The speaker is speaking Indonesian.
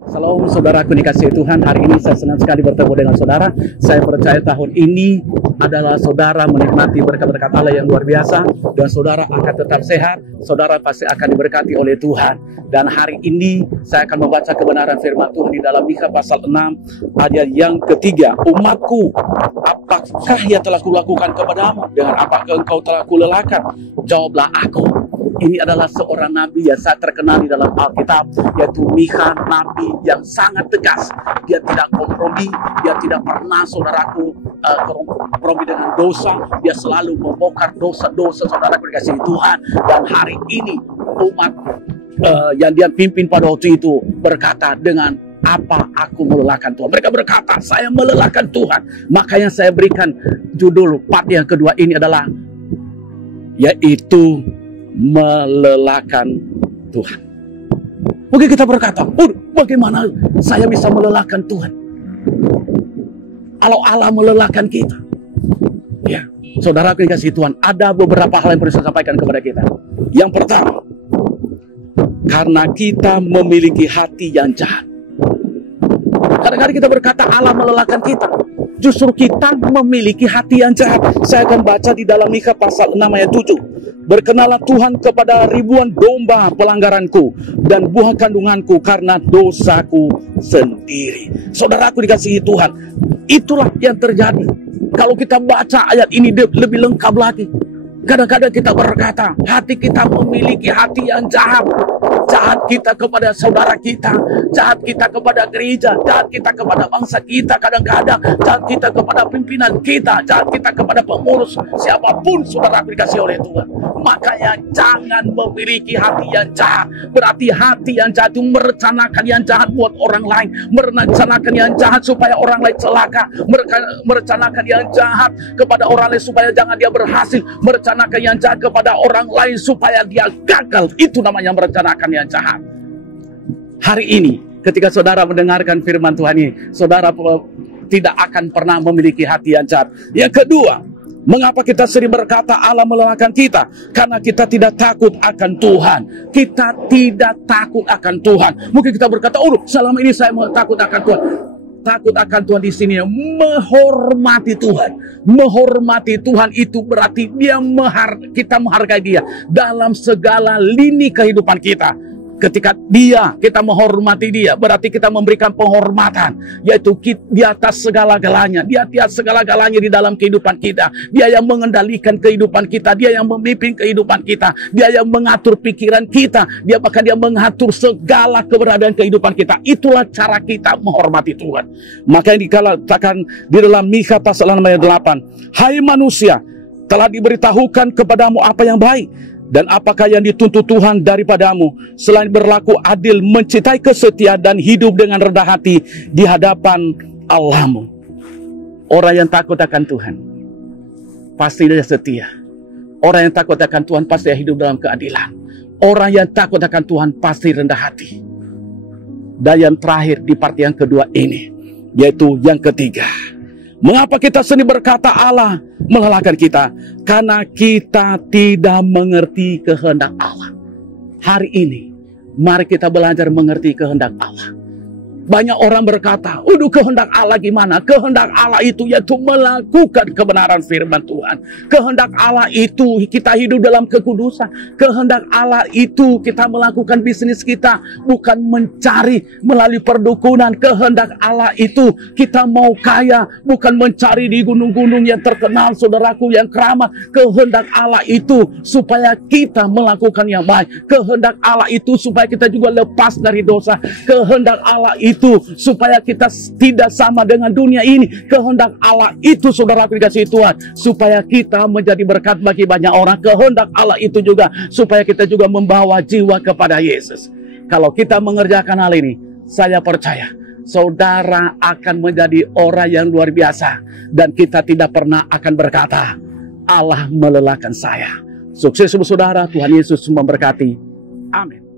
Salam saudaraku dikasihi Tuhan, hari ini saya senang sekali bertemu dengan saudara. Saya percaya tahun ini adalah saudara menikmati berkat-berkat Allah yang luar biasa, dan saudara akan tetap sehat, saudara pasti akan diberkati oleh Tuhan. Dan hari ini saya akan membaca kebenaran firman Tuhan di dalam Mikha pasal 6 ayat yang ketiga. Umatku, apakah yang telah kulakukan kepadamu? Dengan apakah engkau telah kulelahkan? Jawablah aku. Ini adalah seorang nabi yang sangat terkenal di dalam Alkitab, yaitu Mikha, nabi yang sangat tegas. Dia tidak kompromi, dia tidak pernah saudaraku kompromi dengan dosa. Dia selalu membongkar dosa-dosa saudaraku dikasihi Tuhan. Dan hari ini umat yang dia pimpin pada waktu itu berkata, dengan apa aku melelahkan Tuhan? Mereka berkata, saya melelahkan Tuhan. Makanya saya berikan judul part yang kedua ini adalah, yaitu melelahkan Tuhan. Mungkin kita berkata, bagaimana saya bisa melelahkan Tuhan? Kalau Allah melelahkan kita. Ya, saudara dikasihi Tuhan, ada beberapa hal yang perlu saya sampaikan kepada kita. Yang pertama, karena kita memiliki hati yang jahat. Kadang-kadang kita berkata Allah melelahkan kita, justru kita memiliki hati yang jahat. Saya akan baca di dalam Mikha pasal 6 ayat 7. Berkenalah Tuhan kepada ribuan domba pelanggaranku dan buah kandunganku karena dosaku sendiri. Saudaraku dikasihi Tuhan, itulah yang terjadi. Kalau kita baca ayat ini lebih lengkap lagi, kadang-kadang kita berkata, hati kita memiliki hati yang jahat. Jahat kita kepada saudara kita, jahat kita kepada gereja, jahat kita kepada bangsa kita, kadang-kadang jahat kita kepada pimpinan kita, jahat kita kepada pengurus, siapapun saudara dikasihi oleh Tuhan. Makanya jangan memiliki hati yang jahat. Berarti hati yang jahat itu merencanakan yang jahat buat orang lain, merencanakan yang jahat supaya orang lain celaka, merencanakan yang jahat kepada orang lain supaya jangan dia berhasil, merencanakan yang jahat kepada orang lain supaya dia gagal. Itu namanya merencanakan yang jahat. Hari ini ketika saudara mendengarkan firman Tuhan ini, saudara tidak akan pernah memiliki hati yang jahat. Yang kedua, mengapa kita sering berkata Allah melelahkan kita? Karena kita tidak takut akan Tuhan. Kita tidak takut akan Tuhan. Mungkin kita berkata, selama ini saya takut akan Tuhan. Takut akan Tuhan di sini menghormati Tuhan. Menghormati Tuhan itu berarti kita menghargai Dia dalam segala lini kehidupan kita. Ketika kita menghormati Dia, berarti kita memberikan penghormatan, yaitu di atas segala-galanya. Dia di atas segala-galanya di dalam kehidupan kita. Dia yang mengendalikan kehidupan kita, Dia yang memimpin kehidupan kita, Dia yang mengatur pikiran kita, bahkan Dia mengatur segala keberadaan kehidupan kita. Itulah cara kita menghormati Tuhan. Makanya dikatakan di dalam Mikha pasal 6 ayat 8, hai manusia, telah diberitahukan kepadamu apa yang baik. Dan apakah yang dituntut Tuhan daripadamu selain berlaku adil, mencintai kesetiaan dan hidup dengan rendah hati di hadapan Allahmu? Orang yang takut akan Tuhan pasti dia setia. Orang yang takut akan Tuhan pasti dia hidup dalam keadilan. Orang yang takut akan Tuhan pasti rendah hati. Dan yang terakhir di part yang kedua ini, yaitu yang ketiga, mengapa kita sering berkata Allah melelahkan kita? Karena kita tidak mengerti kehendak Allah. Hari ini, mari kita belajar mengerti kehendak Allah. Banyak orang berkata, kehendak Allah gimana? Kehendak Allah itu yaitu melakukan kebenaran firman Tuhan. Kehendak Allah itu kita hidup dalam kekudusan. Kehendak Allah itu kita melakukan bisnis kita, bukan mencari melalui perdukunan. Kehendak Allah itu kita mau kaya, bukan mencari di gunung-gunung yang terkenal, saudaraku, yang keramat. Kehendak Allah itu supaya kita melakukan yang baik. Kehendak Allah itu supaya kita juga lepas dari dosa. Kehendak Allah itu supaya kita tidak sama dengan dunia ini. Kehendak Allah itu, saudara dikasihi Tuhan, supaya kita menjadi berkat bagi banyak orang. Kehendak Allah itu juga supaya kita juga membawa jiwa kepada Yesus. Kalau kita mengerjakan hal ini, saya percaya saudara akan menjadi orang yang luar biasa. Dan kita tidak pernah akan berkata Allah melelahkan saya. Sukses saudara, Tuhan Yesus memberkati. Amin.